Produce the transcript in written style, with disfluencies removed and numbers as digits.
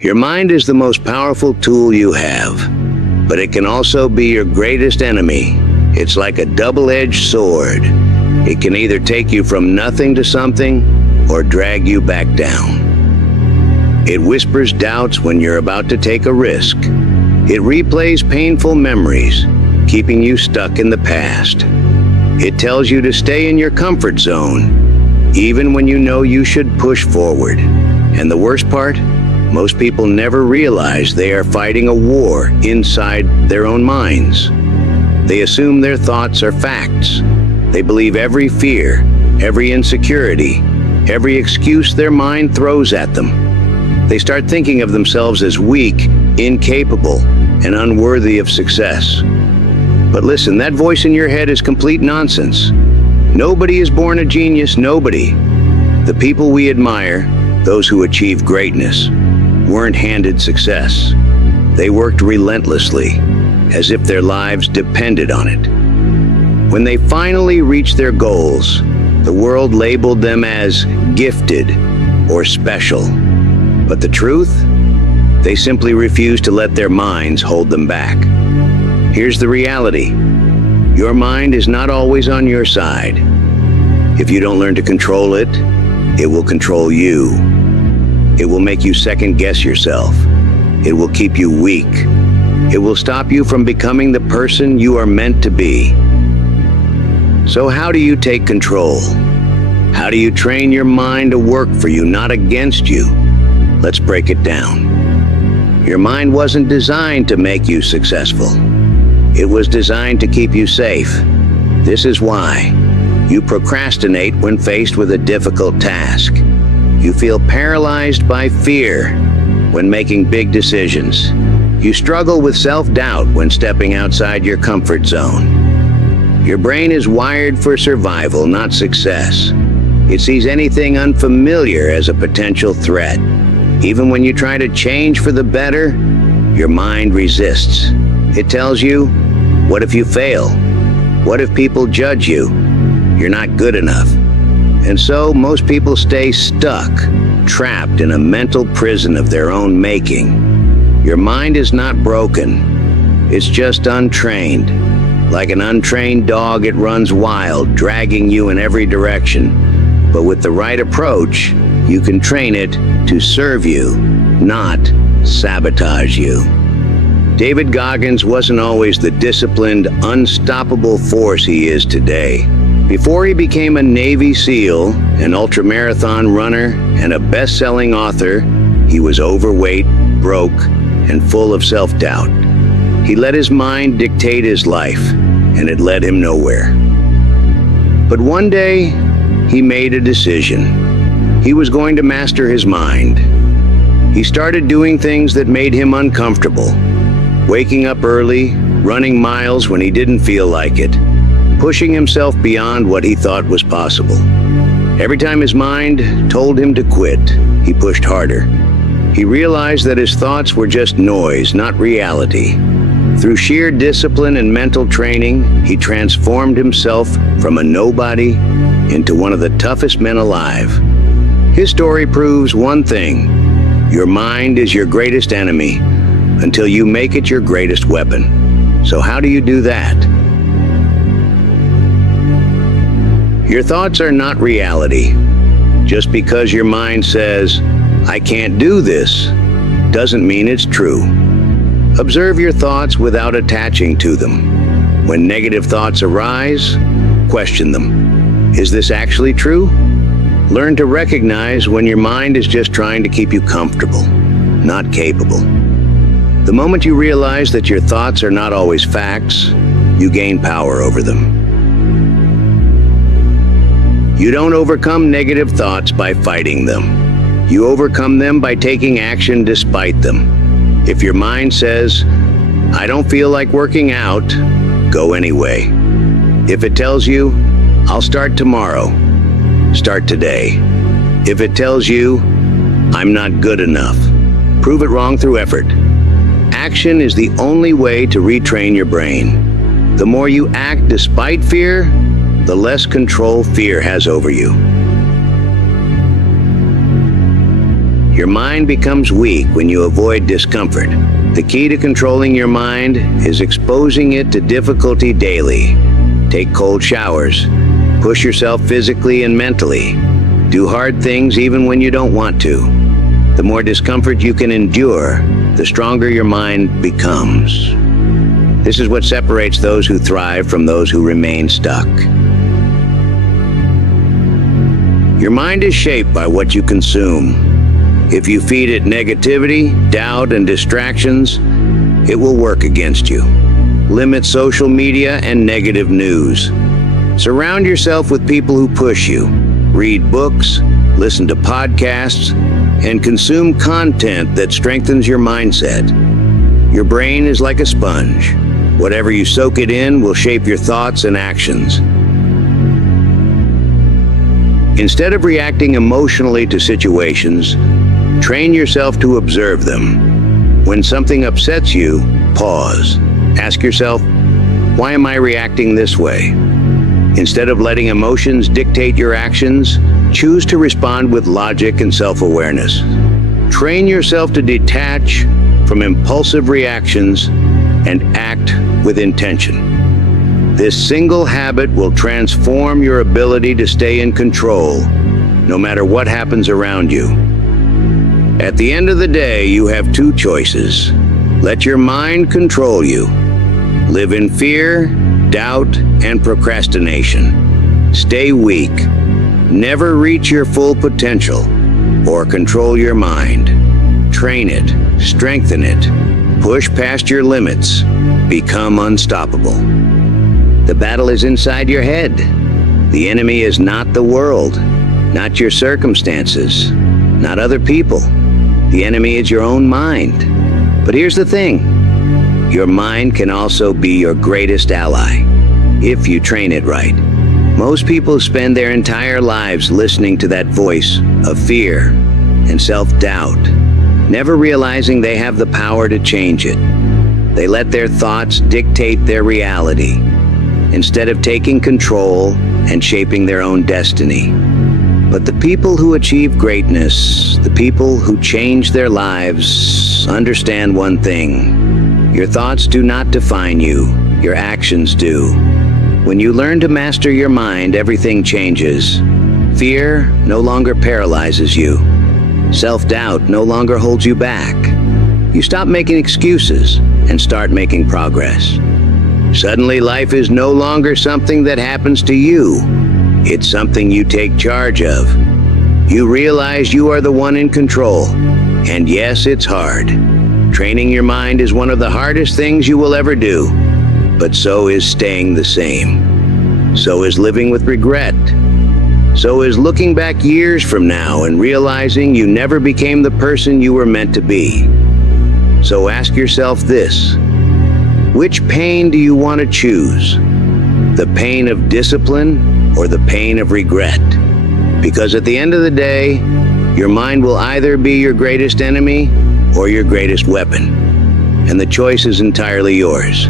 Your mind is the most powerful tool you have, but it can also be your greatest enemy. It's like a double-edged sword. It can either take you from nothing to something or drag you back down. It whispers doubts when you're about to take a risk. It replays painful memories, keeping you stuck in the past. It tells you to stay in your comfort zone, even when you know you should push forward. And the worst part? Most people never realize they are fighting a war inside their own minds. They assume their thoughts are facts. They believe every fear, every insecurity, every excuse their mind throws at them. They start thinking of themselves as weak, incapable, and unworthy of success. But listen, that voice in your head is complete nonsense. Nobody is born a genius, nobody. The people we admire, those who achieve greatness, weren't handed success. They worked relentlessly, as if their lives depended on it. When they finally reached their goals, the world labeled them as gifted or special. But the truth? They simply refused to let their minds hold them back. Here's the reality. Your mind is not always on your side. If you don't learn to control it, it will control you. It will make you second-guess yourself. It will keep you weak. It will stop you from becoming the person you are meant to be. So how do you take control? How do you train your mind to work for you, not against you? Let's break it down. Your mind wasn't designed to make you successful. It was designed to keep you safe. This is why you procrastinate when faced with a difficult task. You feel paralyzed by fear when making big decisions. You struggle with self-doubt when stepping outside your comfort zone. Your brain is wired for survival, not success. It sees anything unfamiliar as a potential threat. Even when you try to change for the better, your mind resists. It tells you, what if you fail? What if people judge you? You're not good enough. And so most people stay stuck, trapped in a mental prison of their own making. Your mind is not broken. It's just untrained. Like an untrained dog, it runs wild, dragging you in every direction. But with the right approach, you can train it to serve you, not sabotage you. David Goggins wasn't always the disciplined, unstoppable force he is today. Before he became a Navy SEAL, an ultramarathon runner, and a best-selling author, he was overweight, broke, and full of self-doubt. He let his mind dictate his life, and it led him nowhere. But one day, he made a decision. He was going to master his mind. He started doing things that made him uncomfortable. Waking up early, running miles when he didn't feel like it, pushing himself beyond what he thought was possible. Every time his mind told him to quit, he pushed harder. He realized that his thoughts were just noise, not reality. Through sheer discipline and mental training, he transformed himself from a nobody into one of the toughest men alive. His story proves one thing: your mind is your greatest enemy until you make it your greatest weapon. So how do you do that? Your thoughts are not reality. Just because your mind says, "I can't do this," doesn't mean it's true. Observe your thoughts without attaching to them. When negative thoughts arise, question them. Is this actually true? Learn to recognize when your mind is just trying to keep you comfortable, not capable. The moment you realize that your thoughts are not always facts, you gain power over them. You don't overcome negative thoughts by fighting them. You overcome them by taking action despite them. If your mind says, "I don't feel like working out," go anyway. If it tells you, "I'll start tomorrow," start today. If it tells you, "I'm not good enough," prove it wrong through effort. Action is the only way to retrain your brain. The more you act despite fear, the less control fear has over you. Your mind becomes weak when you avoid discomfort. The key to controlling your mind is exposing it to difficulty daily. Take cold showers. Push yourself physically and mentally. Do hard things even when you don't want to. The more discomfort you can endure, the stronger your mind becomes. This is what separates those who thrive from those who remain stuck. Your mind is shaped by what you consume. If you feed it negativity, doubt, and distractions, it will work against you. Limit social media and negative news. Surround yourself with people who push you. Read books, listen to podcasts, and consume content that strengthens your mindset. Your brain is like a sponge. Whatever you soak it in will shape your thoughts and actions. Instead of reacting emotionally to situations, train yourself to observe them. When something upsets you, pause. Ask yourself, why am I reacting this way? Instead of letting emotions dictate your actions, choose to respond with logic and self-awareness. Train yourself to detach from impulsive reactions and act with intention. This single habit will transform your ability to stay in control, no matter what happens around you. At the end of the day, you have two choices. Let your mind control you. Live in fear, doubt, and procrastination. Stay weak. Never reach your full potential or control your mind. Train it, strengthen it, push past your limits, become unstoppable. The battle is inside your head. The enemy is not the world, not your circumstances, not other people. The enemy is your own mind. But here's the thing. Your mind can also be your greatest ally, if you train it right. Most people spend their entire lives listening to that voice of fear and self-doubt, never realizing they have the power to change it. They let their thoughts dictate their reality, instead of taking control and shaping their own destiny. But the people who achieve greatness, the people who change their lives, understand one thing. Your thoughts do not define you, your actions do. When you learn to master your mind, everything changes. Fear no longer paralyzes you. Self-doubt no longer holds you back. You stop making excuses and start making progress. Suddenly, life is no longer something that happens to you. It's something you take charge of. You realize you are the one in control. And yes, it's hard. Training your mind is one of the hardest things you will ever do. But so is staying the same. So is living with regret. So is looking back years from now and realizing you never became the person you were meant to be. So ask yourself this. Which pain do you want to choose? The pain of discipline or the pain of regret? Because at the end of the day, your mind will either be your greatest enemy or your greatest weapon. And the choice is entirely yours.